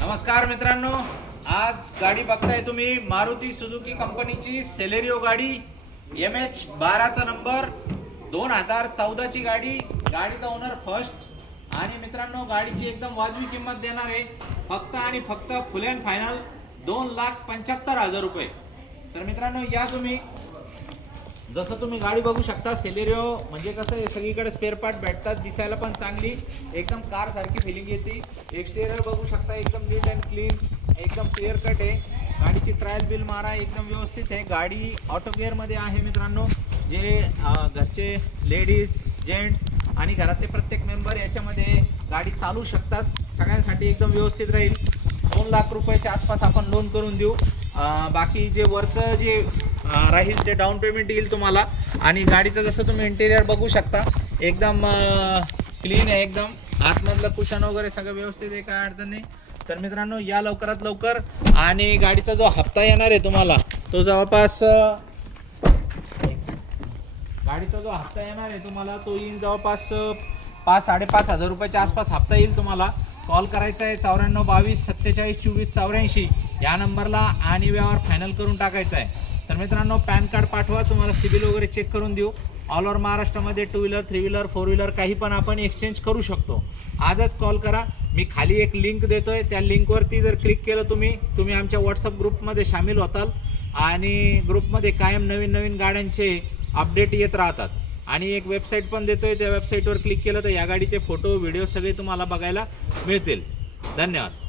नमस्कार मित्रांनो, आज गाडी बघताय तुम्ही मारुती सुझुकी कंपनीची सेलेरिओ गाडी MH12चा नंबर 2014 ची गाडीचा ओनर फर्स्ट आणि मित्रांनो गाडीची एकदम वाजवी किंमत देणार आहे फक्त आणि फक्त फुल अँड फायनल 2,75,000 रुपये। तर मित्रांनो या तुम्ही जसं तुम्ही गाडी बघू शकता, सेलेरिओ म्हणजे कसं आहे सगळीकडे स्पेअर पार्ट भेटतात, दिसायला पण चांगली एकदम कार सारखी फिलिंग येते। एक्सटेरियर बघू शकता एकदम नीट अँड क्लीन, एकदम क्लिअर कट आहे। गाडीची ट्रायल बिल मारा एकदम व्यवस्थित आहे। गाडी ऑटो गिअरमध्ये आहे मित्रांनो, जे घरचे लेडीज जेंट्स आणि घरातले प्रत्येक मेंबर याच्यामध्ये गाडी चालू शकतात। सगळ्यांसाठी एकदम व्यवस्थित राहील। 2 लाख रुपयाच्या आसपास आपण लोन करून देऊ। बाकी जे वरचं जे राहील ते डाऊन पेमेंट येईल तुम्हाला। आणि गाडीचं जसं तुम्ही इंटेरियर बघू शकता एकदम क्लीन आहे, एकदम आतमधलं कुशन वगैरे सगळं व्यवस्थित आहे, काय अडचण नाही। तर मित्रांनो या लवकरात लवकर। आणि गाडीचा जो हप्ता येणार आहे तुम्हाला तो जवळपास तो येईल जवळपास 5,000-5,500 रुपयाच्या आसपास हप्ता येईल तुम्हाला। कॉल करायचा आहे 94 22 47 24 84 या नंबरला आणि व्यवहार फायनल करून टाकायचा आहे। तर मित्रांनो पॅन कार्ड पाठवा, तुम्हाला सिबिल वगैरे चेक करून देऊ। ऑल ओव्हर महाराष्ट्रामध्ये 2 व्हीलर 3 व्हीलर 4 व्हीलर काही पण आपण एक्सचेंज करू शकतो। आजच कॉल करा, मी खाली एक लिंक देतोय, त्या लिंकवरती जर क्लिक केलं तुम्ही आमच्या व्हॉट्सअप ग्रुपमध्ये सामील होताल आणि ग्रुपमध्ये कायम नवीन नवीन गाड्यांचे अपडेट येत राहतात। आणि एक वेबसाईट पण देतोय, त्या वेबसाईटवर क्लिक केलं तर या गाडीचे फोटो व्हिडिओ सगळे तुम्हाला बघायला मिळतील। धन्यवाद।